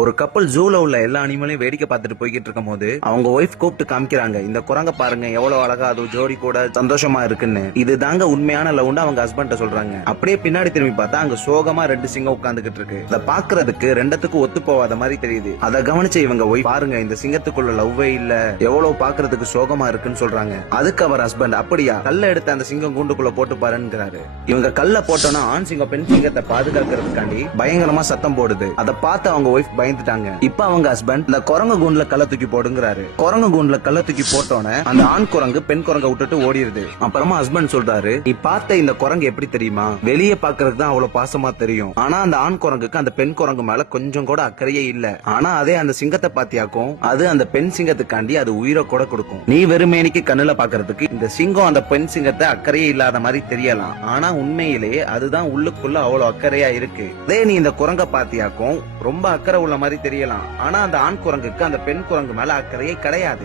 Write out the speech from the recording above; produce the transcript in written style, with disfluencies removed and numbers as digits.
ஒரு கப்பல் ஜூல உள்ள எல்லா அனிமலையும் வேடிக்கை பார்த்துட்டு போய்கிட்டு இருக்கும் போது அவங்க ஒய்ஃப் கூப்பிட்டு காமிக்கிறாங்க, இந்த குரங்க பாருங்க எவ்வளவு அழகா அது ஜோடி கூட சந்தோஷமா இருக்குன்னு. இது தாங்க உண்மையான லவ்னு அவங்க ஹஸ்பண்ட் சொல்றாங்க. அப்படியே பின்னாடி திரும்பி பார்த்தா அங்க சோகமா ரெண்டு சிங்கம் உட்கார்ந்துகிட்டு இருக்கு. அதை பாக்குறதுக்கு ரெண்டத்துக்கும் ஒத்து போவாத மாதிரி தெரியுது. அதை கவனிச்ச இவங்க ஒய்ஃப் பாருங்க இந்த சிங்கத்துக்குள்ள லவ்வே இல்ல, எவ்வளவு பாக்குறதுக்கு சோகமா இருக்குன்னு சொல்றாங்க. அதுக்கு அவர் ஹஸ்பண்ட் அப்படியா, கல்ல எடுத்து அந்த சிங்கம் கூண்டுக்குள்ள போட்டு பாருங்கிறாரு. இவங்க கல்ல போட்டோன்னா ஆண் சிங்கம் பெண் சிங்கத்தை பாதுகாக்கிறதுக்காண்டி பயங்கரமா சத்தம் போடுது. அதை பார்த்து அவங்க ஒய்ஃப் பயந்துட்டாங்க. இப்ப அவங்க ஹஸ்பண்ட் இந்த குரங்கு கூண்டுல கல்ல தூக்கி போடுங்கிறாரு. குரங்கு கூண்டுல கல்ல தூக்கி போட்டோன்னு அந்த ஆண் குரங்கு பெண் குரங்க விட்டுட்டு ஓடிடுது. அப்புறமா ஹஸ்பண்ட் சொல்றாரு, நீ பார்த்த இந்த குரங்கு எப்படி தெரியுமா, வெளியே பாக்குறதுக்கு தான் அவ்வளவு பாசமா தெரியும், ஆனா அந்த ஆண் குரங்குக்கு அந்த பெண் குரங்கு மேல கொஞ்சம் கூட அக்கறையே இல்ல. ஆனா அதே அந்த சிங்கத்தை பாத்தியாக்கும், அது அந்த பெண் சிங்கத்துக்காண்டி அது உயிரை கூட கொடுக்கும். நீ வெறுமேனிக்கு கண்ணுல பாக்குறதுக்கு இந்த சிங்கம் அந்த பெண் சிங்கத்தை அக்கறையே இல்லாத மாதிரி தெரியலாம், ஆனா உண்மையிலேயே அதுதான் உள்ளுக்குள்ள அவ்வளவு அக்கறையா இருக்கு. அதே நீ இந்த குரங்க பாத்தியாக்கும் ரொம்ப அக்கறை உள்ள மாதிரி தெரியலாம், ஆனா அந்த ஆண் குரங்குக்கு அந்த பெண் குரங்கு மேல அக்கறையே கிடையாது.